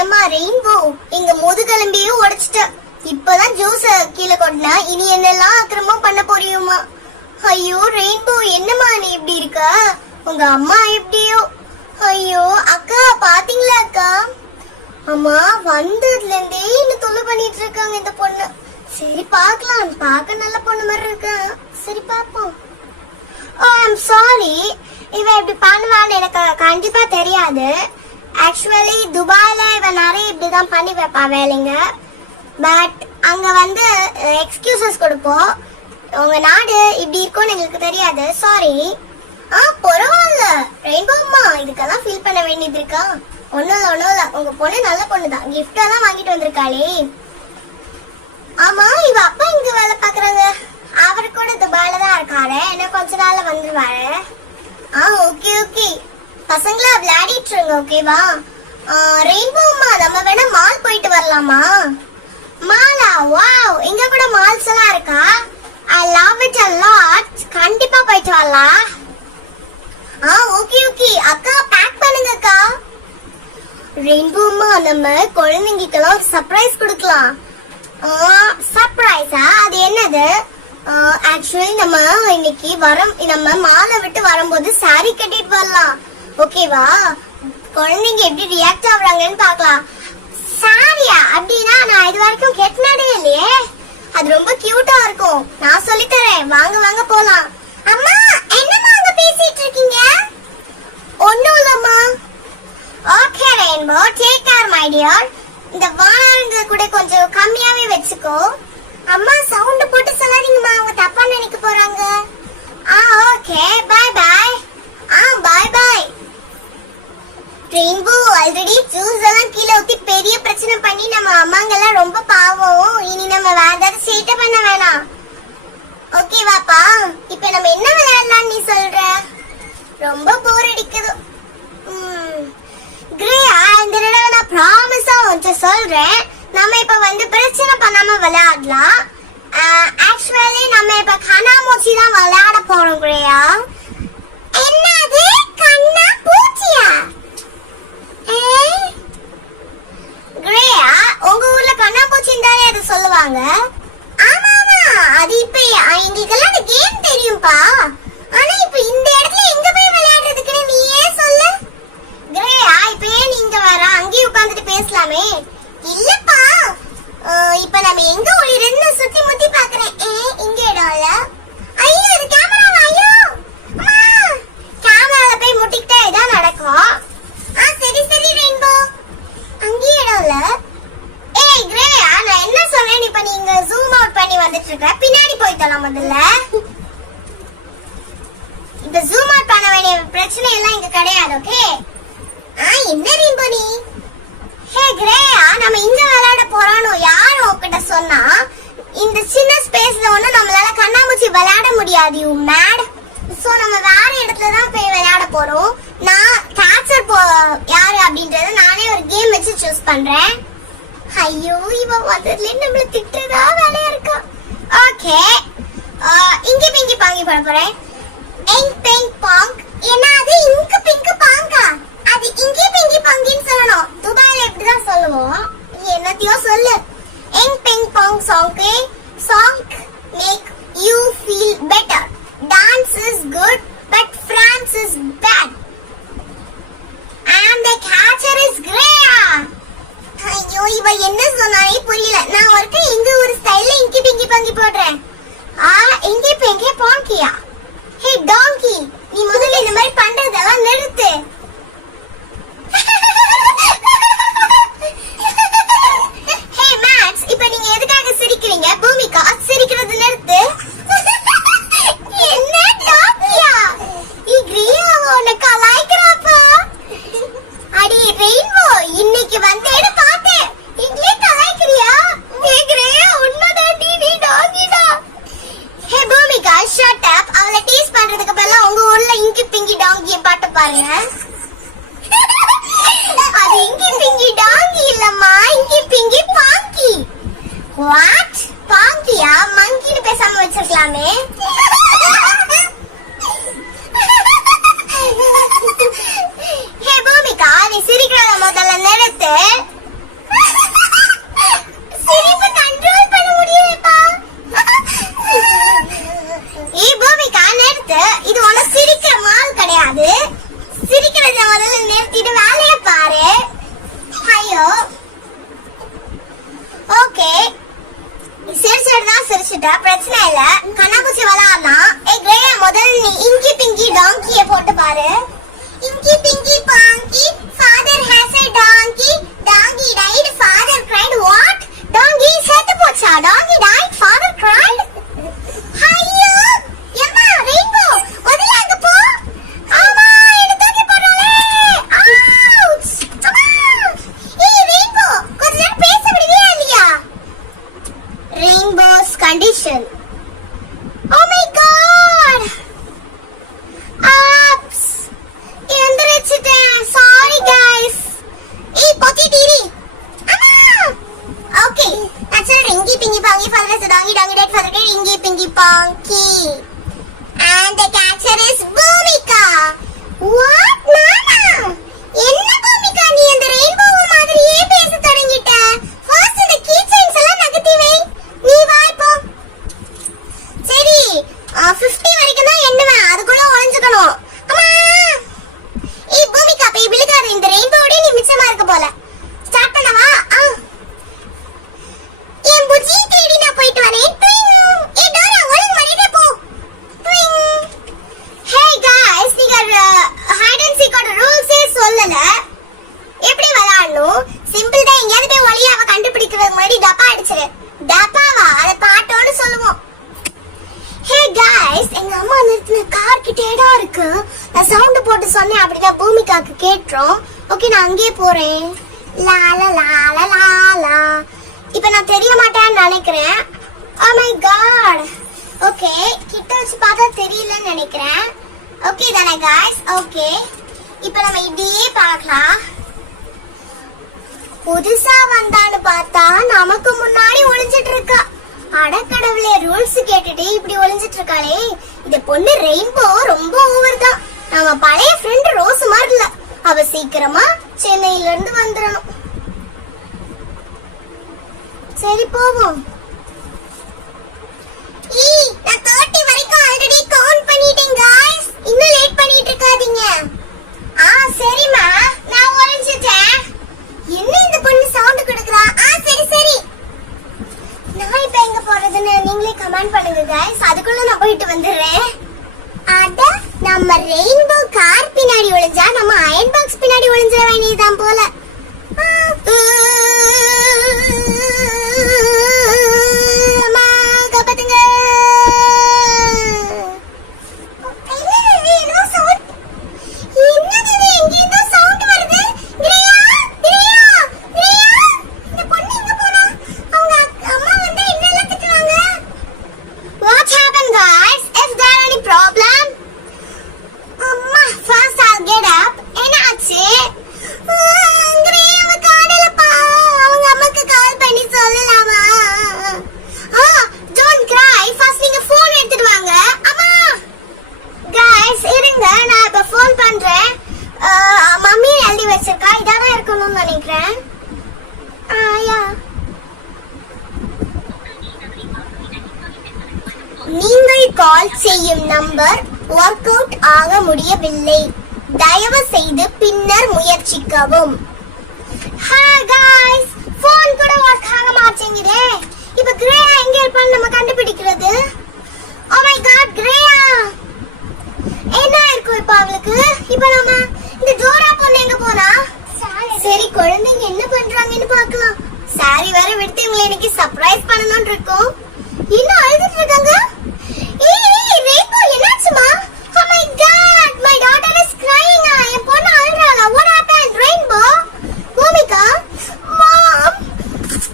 ஏமா ரெயின்போ எங்க முதுகெலும்பியும் உடைச்சிட்ட. இப்பதான் ஜூஸ கீழே கொட்டினா இனி என்னெல்லாம் அக்கிரமம் பண்ண போறியுமா? ஐயோ ரெயின்போ, என்னமா நீ இப்படி இருக்க? உங்க அம்மா எப்படியோ? ஐயோ அக்கா, பாத்தீங்களா அக்கா? அம்மா வந்ததுல இருந்தே இன்னும் தொல்லை பண்ணிட்டு இருக்காங்க இந்த பொண்ணு. சரி பாக்கலாம், பார்க்க நல்ல பொண்ணு மாதிரி இருக்கா. சரி பாப்போம். ஓ ஐம் சாரி, இவ இப்படி பண்ணுவான்னு எனக்கு கண்டிப்பா தெரியாது. ஆக்சுவலி துபாயில இவ நிறைய இப்படிதான் பண்ணி வைப்பா வேலைங்க. பட் அங்க வந்து எக்ஸ்கியூசஸ் கொடுப்போம். உங்க நாடு இப்படி இருக்கும்னு எங்களுக்கு தெரியாது, சாரி. பரவாயில்ல ரெயின்போ அம்மா, இதுக்கெல்லாம் ஃபீல் பண்ண வேண்டியது இருக்கா? ஒண்ணும் இல்ல, உங்க பொண்ணு நல்ல பொண்ணுதான், கிஃப்ட் எல்லாம் வாங்கிட்டு வந்திருக்காளே. ஆமா, இவ அப்பா இங்க வேலை பாக்குறாங்க. அவரு கூட துபாயில தான் இருக்காரு, என்ன கொஞ்ச நாள்ல வந்துருவாரு. ஓகே ஓகே, பசங்களா விளையாடிட்டு இருங்க, ஓகேவா? ரெயின்போ அம்மா, நம்ம வேணா மால் போயிட்டு வரலாமா? மாலா? வாவ், இங்க கூட மால்ஸ் எல்லாம் இருக்கா? I love it a lot. கண்டிப்பா போயிட்டு வரலாம். ஓகே ஓகே அக்கா, பேக் பண்ணுங்க அக்கா. ரெயின்போ அம்மா, நம்ம குழந்தைங்களுக்கெல்லாம் சர்ப்ரைஸ் கொடுக்கலாம். சர்ப்ரைஸா? அது என்னது? ஆக்சுவலி நம்ம இன்னைக்கு நம்ம மாலை விட்டு வரும்போது சாரி கட்டிட்டு வரலாம், ஓகேவா? குழந்தைங்க எப்படி ரியாக்ட் ஆகுறாங்கன்னு பார்க்கலாம். சாரியா? அப்படின்னா நான் இது வரைக்கும் கெட்டினதே இல்லையே. அது ரொம்ப கியூட்டா இருக்கும், நான் சொல்லி தரேன். வாங்க வாங்க போலாம். அம்மா, என்னம்மா அங்க பேசிட்டு இருக்கீங்க? ஒண்ணும் இல்லம்மா. Okay rainbow, take care my dear. இந்த வானரங்க கூட கொஞ்சம் கம்மியாவே வச்சுக்கோ. அம்மா சவுண்ட் போட்டு சொல்லாதீங்கம்மா, அவங்க தப்பா நினைக்க போறாங்க. Okay, bye bye. Bye bye. Rainbow, already juice எல்லாம் கீழே ஊத்தி பெரிய பிரச்சனை பண்ணி நம்ம அம்மாங்க எல்லாம் ரொம்ப பாவம். இனி நம்ம வேற ஏதாவது சேட்டை பண்ண வேணாம், ஓகேவாப்பா? இப்ப நம்ம என்ன விளையாடலாம் நீ சொல்ற? ரொம்ப போர் அடிக்குது. கிரேயா, இந்த தடவை நான் ப்ராமிஸா உன்கிட்ட சொல்றேன், நம்ம இப்ப வந்து பிரச்சனை பண்ணாம விளையாடலாம். ஆக்சுவலி நம்ம இப்ப கண்ணாமூச்சி தான் விளையாட போறோம் கிரேயா. என்னது கண்ணா பூச்சியா? கிரேயா, உங்க ஊர்ல கண்ணாமூச்சின்னு தானே அது சொல்லுவாங்க? ஆமா ஆமா, அது இப்ப எங்களுக்கெல்லாம் அந்த கேம் தெரியும்பா. ஆனா இப்ப இந்த இடத்துல எங்க போய் விளையாடுறதுக்குன்னு நீயே சொல்லு. கிரேயா, இப்ப ஏன் நீங்க வர? அங்கேயே உட்கார்ந்துட்டு பேசலாமே. இல்லப்பா, இப்ப நம்ம எங்க ஒளிரன்னு சுத்தி முத்தி பாக்குறேன். இங்க இடம் இல்ல. ஐயோ, இது கேமரா. ஐயோ அம்மா, கேமரால போய் முட்டிக்கிட்டா இதான் நடக்கும். சரி சரி ரெயின்போ, அங்கேயே இடம் இல்ல. ஏய் கிரேயா, நான் என்ன சொல்றேன், இப்ப நீங்க ஜூம் அவுட் பண்ணி வந்துட்டு இருக்க. பின்னாடி போய்த்தலாம் முதல்ல. இப்ப ஜூம் அவுட் பண்ண வேண்டிய பிரச்சனை எல்லாம் இங்க கிடையாது, ஓகே? என்ன ரெயின்போ நீ? ஹே கிரேயா, நம்ம இங்க விளையாட போறோம்னு யாரு உன்கிட்ட சொன்னா? இந்த சின்ன ஸ்பேஸ்ல ஒண்ணு நம்மளால கண்ணாமூச்சி விளையாட முடியாது, யூ மேட். சோ நம்ம வேற இடத்துல தான் போய் விளையாட போறோம். நான் கேட்சர் யாரு அப்படின்றத நானே ஒரு கேம் வச்சு சூஸ் பண்றேன். ஐயோ, இவ வந்ததுல நம்மள திட்டுறதா வேலையா இருக்கா. ஓகே, இங்க பிங்கி பாங்கி போட போறேன். எங் பெங் பாங். என்னது இங்க பிங்க் பாங்கா? அது இங்கே பிங்கி பாங்கின்னு சொல்லணும். துபாயில இப்படிதான் சொல்லுவோம். என்னத்தையோ சொல்லு. எங் பெங் பாங் song make you feel better. Dance is good, but France is bad. And the catcher is Greya. ஐயோ, இவ என்ன சொன்னானே புரியல. நான் ஒருக்க எங்க ஒரு ஸ்டைல்ல இங்கி பிங்கி பங்கி போடுறேன். இங்கி பிங்கி பாங்கியா? ஹே டாங்கி, நீ முதல்ல இந்த மாதிரி பண்றதெல்லாம் நிறுத்து. ஹே மேக்ஸ், இப்ப நீங்க எதுக்காக சிரிக்கிறீங்க? பூமிகா, சிரிக்கிறது நிறுத்து. என்ன டாங்கியா? கிரியா உன்னை கலாய்க்கறாப்பா. அடி ரெயின்போ, இன்னைக்கு வந்தேன்னு பார்த்தேன், இங்கே கலாய்க்கறியா? ஹே கிரியா, உண்மைதாண்டி, நீ டாங்கிடா. ஹே பூமிகா, ஷட் அப். அவளை டீஸ் பண்றதுக்கு பதிலா உங்க ஊர்ல இங்கி பிங்கி டாங்கிய பாட்டு பாருங்க. அது இங்கி பிங்கி டாங்கி இல்லம்மா, இங்கி பிங்கி பாங்கி. வாட்? பாங்கியா? மங்கின்னு பேசாம வச்சிருக்கலாமே. ஹே பூமிகா, நீ சிரிக்கிறத முதல்ல நிறுத்து. பாரு. Inky Pinky Ponky, father has a donkey. Donkey died, father cried. What? Donkey செத்து போச்சா? Donkey died, father cried. ஐயோ எம்மா ரெயின்போ முதல்ல அங்க போ. ஆமா என்ன தூக்கி போறாளே. அவுச் அம்மா. ஏய் ரெயின்போ கொஞ்ச நேரம் பேச விடுவியா இல்லையா? Rainbow's condition. Oh my god. Ups. Sorry guys. Hey, potty diri. Okay, that's a Inky Pinky Ponky, father is a donkey, donkey dead, father dead, Inky Pinky Ponky. And the catcher is Bhumika. What, Nana? என்ன பூமிகா நீ அந்த rainbow மாதிரியே பேச தொடங்கிட்ட. First இந்த key chains எல்லாம் நகர்த்தி வை. நீ வா இப்போ. சரி 50 வரைக்கும் தான் எண்ணுவேன். அதுக்குள்ள ஒளிஞ்சுக்கணும். அம்மா ஏய் பூமிகா போய் விழுகாத. இந்த ரெயின்போட நீ மிச்சமா இருக்க போல. ஸ்டார்ட் பண்ணவா? என் புஜி தேடி நான் போயிட்டு வரேன். ஏய் டோரா ஒழுங்கு மரியாதை போ. ஹே गाइस நீங்க ஹைட் அண்ட் சீக்கோட ரூல்ஸே சொல்லல. எப்படி விளையாடணும்? சிம்பிள் தான். எங்கயாவது போய் ஒளியாவ கண்டுபிடிக்கிறதுக்கு முன்னாடி டப்பா அடிச்சிரு. டப்பாவா? அத பாட்டோட சொல்லுவோம். ஹே गाइस எங்க அம்மா நிறுத்தின கார் கிட்டேடா இருக்கு. நான் சவுண்ட் போட்டு சொன்னேன் அப்படிதான் பூமிகாக்கு கேட்றோம். ஓகே நான் அங்கேயே போறேன். லா லா லா லா லா லா. இப்போ நான் தெரிய மாட்டேன்னு நினைக்கிறேன். Oh my god. ஓகே கிட்ட வச்சு பார்த்தா தெரியலன்னு நினைக்கிறேன். ஓகே தானே गाइस? ஓகே இப்போ நம்ம இப்படியே பார்க்கலாம். புதுசா வந்தான்னு பார்த்தா நமக்கு முன்னாடி ஒளிஞ்சிட்டு இருக்கா. அடக்கடவுளே ரூல்ஸ் கேட்டுட்டு இப்படி ஒளிஞ்சிட்டு இருக்காளே. இந்த பொண்ணு ரெயின்போ ரொம்ப ஓவர் தான். நம்ம பழைய ஃப்ரெண்ட் ரோஸ் மாதிரி இல்ல. அவ சீக்கிரமா சென்னையில இருந்து வந்துடணும். சரி போவோம். நான் 30 வரைக்கும் ஆல்ரெடி கவுண்ட் பண்ணிட்டேன் गाइस. இன்னும் லேட் பண்ணிட்டு இருக்காதீங்க. சரிமா நான் ஒளிஞ்சிட்டேன். என்ன இந்த பொண்ணு சவுண்ட் கொடுக்கறா? சரி சரி. நான் இப்ப எங்க போறதுன்னு நீங்களே கமெண்ட் பண்ணுங்க गाइस. அதுக்குள்ள நான் போயிட்டு வந்துடுறேன். அட நம்ம ரெயின்போ கார் பின்னாடி ஒளிஞ்சா நம்ம அயன் பாக்ஸ் பின்னாடி ஒளிஞ்சிர வேண்டியதுதான் போல. நீங்கள் கால் செய்யும் நம்பர் ஒர்க் அவுட் ஆக முடியவில்லை. தயவு செய்து பின்னர் முயற்சிக்கவும். ஹாய் गाइस ஃபோன் கூட வர்க் ஆக மாட்டேங்குதே. இப்போ கிரேயா எங்க இருப்பான்னு நம்ம கண்டுபிடிக்கிறது. ஓ மை காட் கிரேயா என்ன இருக்கும் இப்போ அவளுக்கு? இப்போ நம்ம இந்த டோரா பொண்ணு எங்க போனா? சரி குழந்தைங்க என்ன பண்றாங்கன்னு பார்க்கலாம். சாரி வேற விடுத்து இவங்களை இன்னைக்கு சர்ப்ரைஸ் பண்ணணும்னு இருக்கோம். இன்னும் அழுதுட்டு இருக்காங்க. ஏய் ரெயின்போ என்னாச்சுமா? Oh my god my daughter is crying. என் பொண்ணு அழுறாளா? What happened rainbow? Bhoomika mom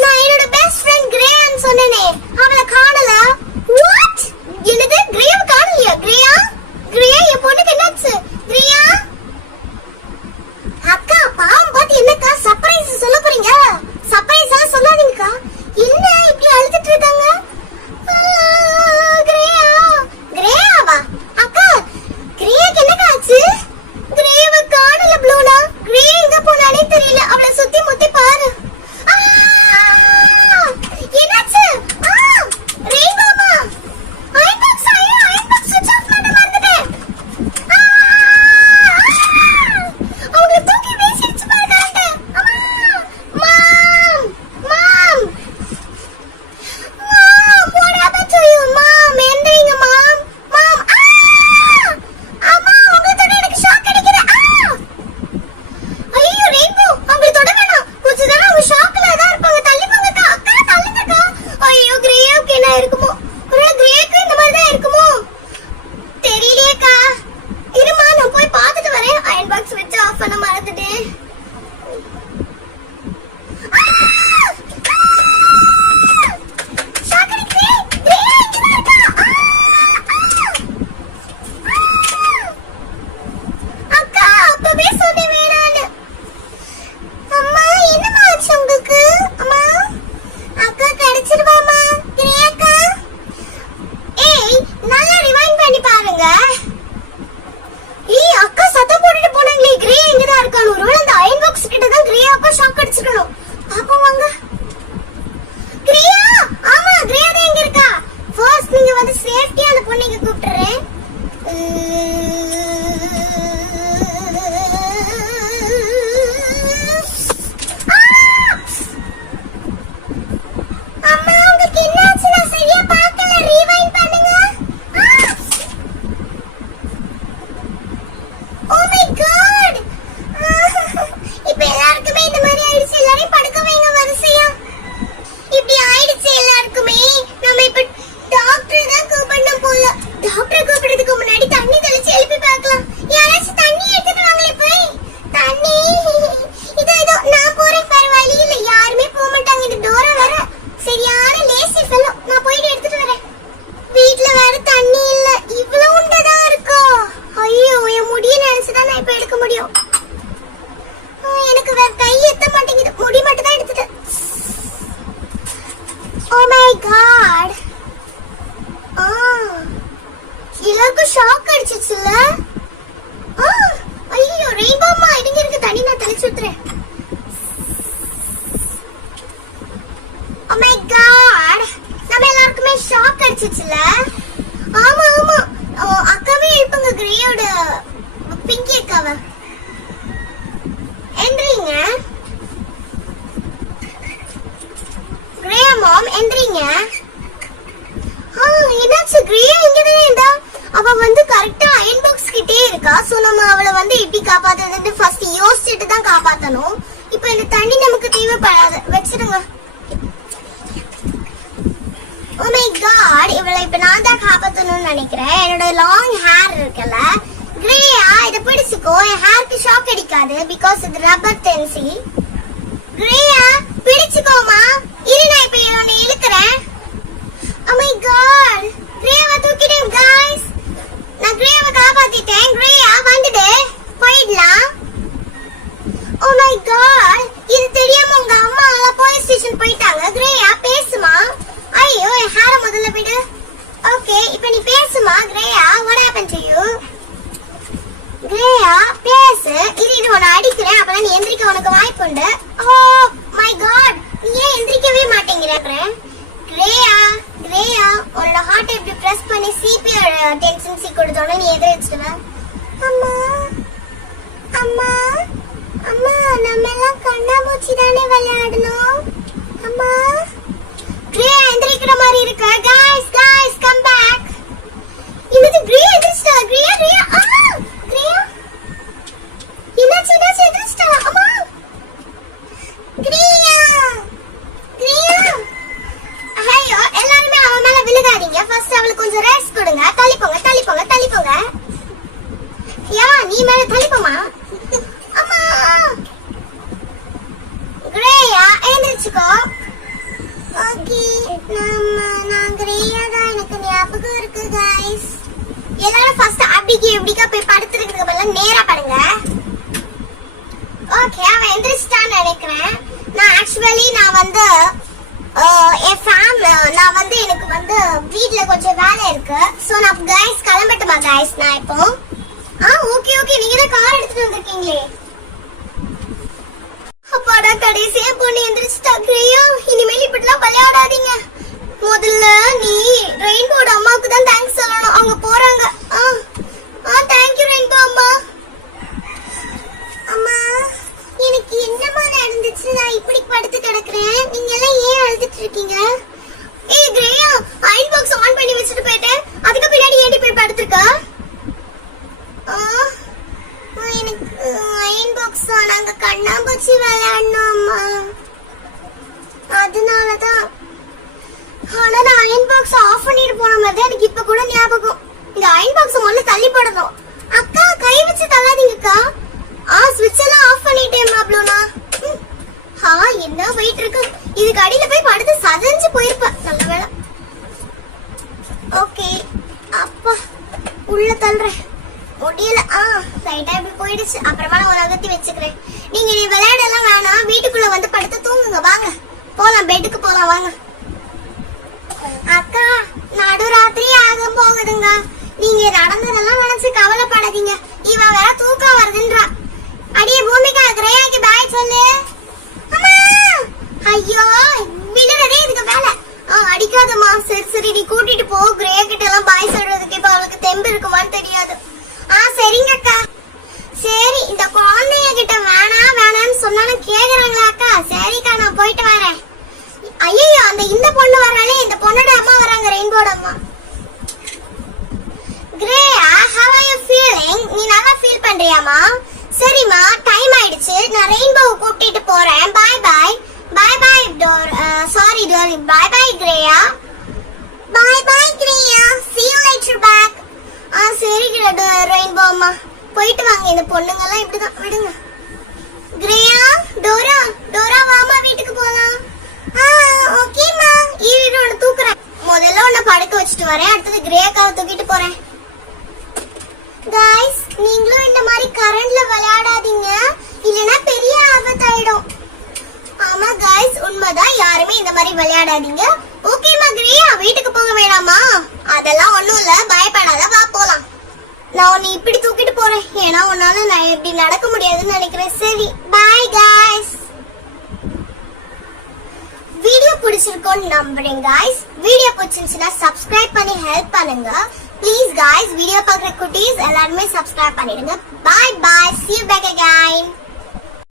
நான் என்னோட பெஸ்ட் ஃப்ரெண்ட் கிரேயான்னு சொன்னேனே அவளை காணல. What? என்னது கிரேயாவை காணலையா? கிரேயா என் பொண்ணுக்கு என்னாச்சு? கிரேயா அக்கா பாவம் பார்த்து என்னக்கா சர்ப்ரைஸ் சொல்ல போறீங்க? சர்ப்ரைஸ் எல்லாம் சொல்லாதீங்கக்கா. என்ன இப்படி அழுதுட்டு இருக்காங்க? ஆரம்பிச்சிச்சுல. ஆமா ஆமா, அக்காவே எழுப்புங்க கிரேயோட பிங்கி அக்காவை. எந்திரிங்க கிரேயா மாம், எந்திரிங்க. என்னாச்சு கிரேயா? இங்கதானே இருந்தா. அவ வந்து கரெக்டா அயன் பாக்ஸ் கிட்டே இருக்கா. சோ நம்ம அவளை வந்து எப்படி காப்பாத்துறது ஃபர்ஸ்ட் யோசிச்சுட்டு தான் காப்பாத்தணும். இப்போ இந்த தண்ணி நமக்கு தேவைப்படாது, வச்சிடுங்க. ஓ மை காட், இவளை இப்ப நான் தான் காப்பாத்தணும்னு நினைக்கிறேன். என்னோட லாங் ஹேர் இருக்குல்ல கிரேயா, இத பிடிச்சுக்கோ. என் ஹேருக்கு ஷாக் அடிக்காது பிகாஸ் இது ரப்பர் டென்சி. கிரேயா பிடிச்சுக்கோமா. இரு, நான் இப்ப இவனை இழுக்கிறேன். ஓ மை காட், கிரேயாவை தூக்கிட்டேன் गाइस. நான் கிரேயாவை காப்பாத்திட்டேன். கிரேயா வந்துடு, போயிடலாம். ஓ மை காட், இது தெரியாம உங்க அம்மா எல்லாம் போலீஸ் ஸ்டேஷன் போயிட்டாங்க. கிரேயா பேசுமா. ஐயோ, என் ஹேரை முதல்ல விடு. ஓகே, இப்போ நீ பேசுமா Kreya. What happen to you? Kreya பேசு. இது உன்னை அடிக்கிறேன், அப்பதான் நீ எந்திரிக்க உனக்கு வாய்ப்பு உண்டு. ஓ மை காட், நீ ஏன் எந்திரிக்கவே மாட்டேங்கிற? கிரேயா கிரேயா, உன்னோட ஹார்ட் இப்படி பிரஸ் பண்ணி சிபிஆர் டென்ஷன் சி கொடுத்தோட நீ எந்திரிச்சிடுவ. அம்மா அம்மா அம்மா, நம்ம எல்லாம் கண்ணாமூச்சி தானே விளையாடணும். அம்மா கிரேயா எந்திரிக்கிற மாதிரி இருக்கு. Guys guys come back. இது கிரேயா எந்திரிச்சா. கிரேயா கிரேயா, அம்மா கிரேயா என்னாச்சு? என்னாச்சு? எந்திரிச்சா அம்மா. கிரேயா கிரேயா, ஐயோ எல்லாரும் அவ மேல விழுகாதீங்க. ஃபர்ஸ்ட் அவளுக்கு கொஞ்சம் ரெஸ்ட் கொடுங்க. தள்ளி போங்க தள்ளி போங்க தள்ளி போங்க. யா நீ மேல தள்ளி போமா. அம்மா கிரேயா எந்திரிச்சுக்கோ. ஓகே, நான் கிரேயா தான், எனக்கு ஞாபகம் இருக்கு गाइस. எல்லாரும் ஃபர்ஸ்ட் அப்படிக்கு இப்படிக்கா போய் படுத்துறதுக்கு பதிலா நேரா படுங்க. ஓகே, அவன் எந்திரிச்சிட்டான்னு நினைக்கிறேன். நான் ஆக்சுவலி நான் வந்து நான் வந்து எனக்கு வந்து வீட்ல கொஞ்சம் வேலை இருக்கு. சோ நான் गाइस கிளம்பட்டுமா गाइस? நான் இப்போ ஓகே ஓகே, நீங்க தான் கார் எடுத்துட்டு வந்திருக்கீங்களே. அப்பாடா, கடைசியா பொண்ணு எந்திரிச்சிட்டா. கிரேயா, இனிமேல் இப்படிலாம் விளையாடாதீங்க. முதல்ல நீ ரெயின்போட அம்மாவுக்கு தான் தேங்க்ஸ் சொல்லணும். அவங்க போறாங்க. தேங்க்யூ ரெயின்போ அம்மா. அம்மா, எனக்கு என்னமா நடந்துச்சு? நான் இப்படி படுத்து கிடக்குறேன். நீங்க எல்லாம் ஏன் அழுதுட்டு இருக்கீங்க? ஏய் கிரேயா, அயன் பாக்ஸ் ஆன் பண்ணி வச்சுட்டு போயிட்டேன். அதுக்கு பின்னாடி ஏண்டி போய் படுத்துருக்கா? எனக்கு அயன் பாக்ஸ் நாங்க கண்ணாம்பூச்சி விளையாடணும் அம்மா, அதனாலதான். ஆனா நான் அயன் பாக்ஸ் ஆஃப் பண்ணிட்டு போன மாதிரி எனக்கு இப்ப கூட ஞாபகம். இந்த அயன் பாக்ஸ் முதல்ல தள்ளி போடணும். அக்கா கை வச்சு தள்ளாதீங்கக்கா. ஸ்விட்ச் எல்லாம் ஆஃப் பண்ணிட்டேன் மாப்ளோனா. என்ன வெயிட் இருக்கு. இதுக்கு அடியில போய் படுத்து சதஞ்சு போயிருப்ப. நல்ல வேலை. ஓகே, அப்பா உள்ள தள்ளுறேன். முடியல. ரைட்டா இப்படி போயிடுச்சு. அப்புறமா நான் ஒரு அகத்தி வச்சுக்கிறேன். நீங்க நீ விளையாடலாம் வேணாம், வீட்டுக்குள்ள வந்து படுத்து தூங்குங்க. வாங்க போலாம், பெட்டுக்கு போலாம் வாங்க. அக்கா, நடுராத்திரி ஆக போகுதுங்க. நீங்க நடந்ததெல்லாம் நினைச்சு கவலைப்படாதீங்க. இவ வேற தூக்கம் வருதுன்றா. அடியே பூமிகா, கிரேயாக்கு பாய் சொல்லு. அம்மா, ஐயோ விழுறதே இதுக்கு வேலை. அடிக்காதம்மா. சரி சரி, நீ கூட்டிட்டு போ. கிரேயா கிட்ட எல்லாம் பாய் சொல்றதுக்கு இப்ப அவளுக்கு தெம்பு இருக்குமான்னு தெரியாது. சரிங்க அக்கா. சரி, இந்த குழந்தைங்க கிட்ட வேணாம் வேணாம்னு சொன்னாலும் கேக்குறாங்களா அக்கா? சரிக்கா, நான் போயிட்டு வரேன். ஐயோ, இந்த பொண்ணு வராளே, இந்த பொண்ணோட அம்மா வராங்க, ரெயின்போட அம்மா. கிரேயா, how are you feeling? நீ நல்லா ஃபீல் பண்றியாமா? சரிமா, டைம் ஆயிடுச்சு. நான் ரெயின்போவை கூட்டிட்டு போறேன். Bye bye. Bye bye door. Sorry door. Bye bye Kreya. Bye bye Kreya. see you later back. சரி ரெயின்போ அம்மா, போயிட்டு வாங்க. இந்த பொண்ணுங்க எல்லாம் இப்படிதான், விடுங்க. கிரேயா, டோரா டோரா வாமா, வீட்டுக்கு போலாம். ஓகேமா, ஈரோட உன்னை தூக்குறேன். முதல்ல உன்னை படுக்க வச்சுட்டு வரேன், அடுத்தது கிரேயாக்காவை தூக்கிட்டு போறேன். गाइस, நீங்களும் இந்த மாதிரி கரண்ட்ல விளையாடாதீங்க, இல்லனா பெரிய ஆபத்தாயிடும். ஆமா गाइस, உண்மைதான். யாருமே இந்த மாதிரி விளையாடாதீங்க. ஓகேமா கிரேயா, வீட்டுக்கு போக வேணாமா? அதெல்லாம் ஒண்ணும் இல்ல, பயப்படாத, வா போலாம். நான் உன்னை இப்படி தூக்கிட்டு போறேன், ஏன்னா உன்னால நான் இப்படி நடக்க முடியாதுன்னு நினைக்கிறேன். சரி, பை गाइस. வீடியோ பிடிச்சிருக்கும்னு நம்புறேன் guys. வீடியோ பிடிச்சிருந்துச்சுன்னா subscribe பண்ணி ஹெல்ப் பண்ணுங்க. ப்ளீஸ் guys, வீடியோ பார்க்குற குட்டீஸ் எல்லாருமே subscribe பண்ணிடுங்க. Bye bye. See you back again.